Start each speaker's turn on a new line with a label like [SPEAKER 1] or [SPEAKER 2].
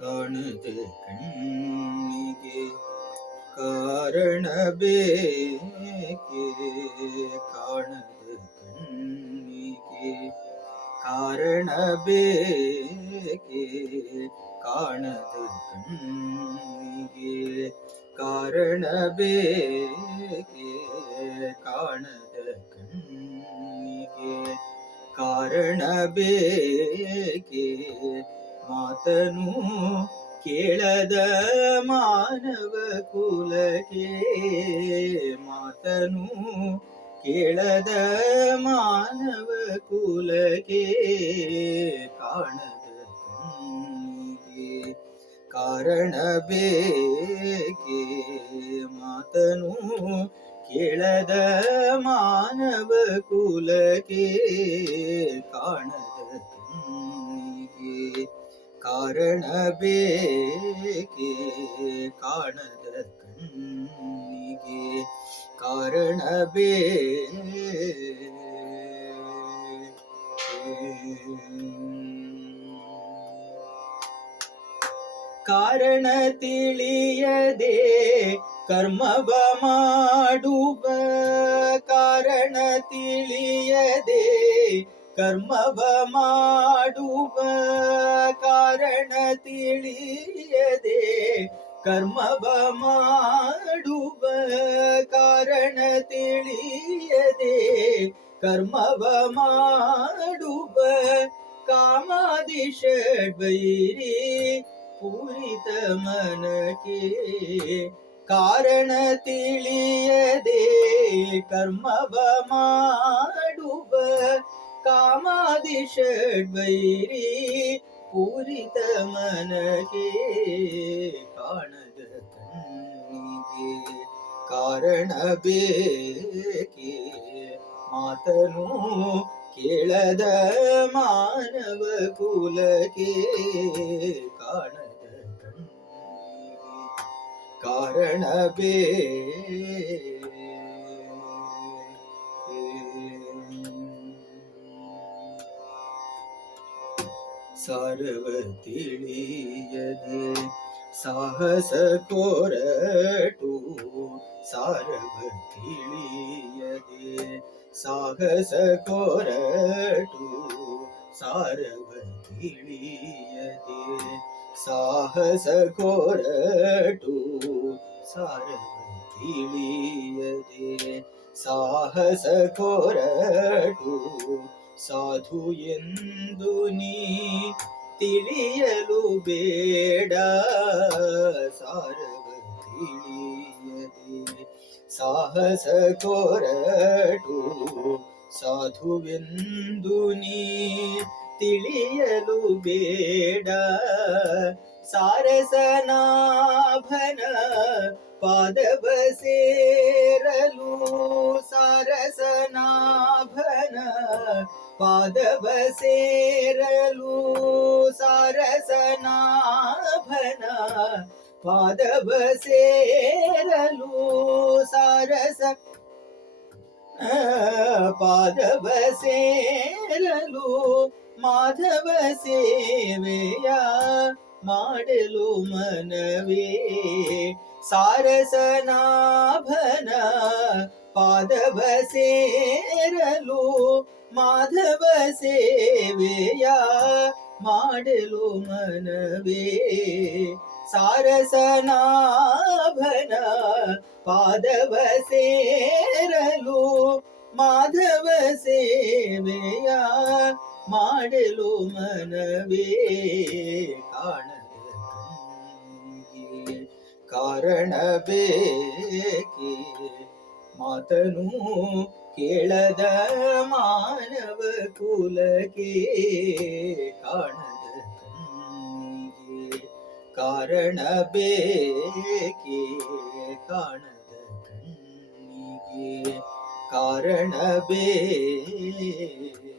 [SPEAKER 1] ಕಾಣದ ಕಣ್ಣಿಗೆ ಕಾರಣ ಬೆ ಕಾಣದ ಕಣ್ಣಿಗೆ ಕಾರಣ ಬೆ ಕಾಣದ ಕಣಿಗೆ ಕಾರಣ ಕಾಣದ ಕಣ್ಣಿಗೆ ಕಾರಣ ಮಾತನು ಕೇಳದ ಮಾನವ ಕುಲಕ್ಕೆ ಮಾತನು ಕೇಳದ ಮಾನವ ಕುಲಕ್ಕೆ ಕಾಣದ ಕಾರಣ ಬೇಕೆ ಮಾತನು ಕೇಳದ ಮಾನವ ಕುಲಕ್ಕೆ ಕಾಣದ ಕಾಣದೇ ಕಾರಣ ಕಾಣದ ಕಣ್ಣಿಗೆ ಕಾರಣ ಕಾರಣ ತಿಳಿಯದೆ ಕರ್ಮ ಮಾಡುವ ಕಾರಣ ತಿಳಿಯದೆ ಕರ್ಮ ಮಾಡುವ ಕಾ ಶರಣ ತಿಳಿಯದೇ ಕರ್ಮವ ಮಾಡುವ ಕಾರಣ ತಿಳಿಯದೆ ಕರ್ಮವ ಮಾಡುವ ಕಾಮಾದಿಷಡ್ವೈರಿ ಪೂರಿತ ಮನಕ್ಕೆ ಕಾರಣ ತಿಳಿಯದೆ ಕರ್ಮವ ಮಾಡುವ ಕಾಮಾದಿಷಡ್ವೈರಿ பூரித மனகே காணக கண்ணிகே காரணபேகே மாதனூ கேளத மாணவ குலகே காணக கண்ணிகே காரணபே සරවතිළීයදි සහස කොරටු සරවතිළීයදි සහස කොරටු සරවතිළීයදි සහස කොරටු සරවතිළීයදි සහස කොරටු ಸಾಧು ಎಂದು ನೀ ತಿಳಿಯಲು ಬೇಡ ಸಾರವ ತಿಳಿಯದೆ ಸಾಹಸ ಕೊರಟು ನೀ ತಿಳಿಯಲು ಬೇಡ ಸಾರಸನಾಭನ ಪಾದವ ಸೇರಲು పాదవ సేరలు సారసనాభన పాదవ సేరలు సారస పాదవ సేరలు మాధవ సేవయా మాడలు మనవే సారసనాభన పాదవ సేరలు మాధవ సేవేయా మాడలు మనవే సారసనాభన పాదవ సేరలు మాధవ సేవేయా మాడలు మనవే కాణ కారణ బే కే ಮಾತನು ಕೇಳದ ಮಾನವ ಕುಲಕೆ ಕಾಣದ ತೀರಿಗೆ ಕಾರಣ ಬೇಕೆ ಕಾಣದ ಕಾರಣ ಬೇ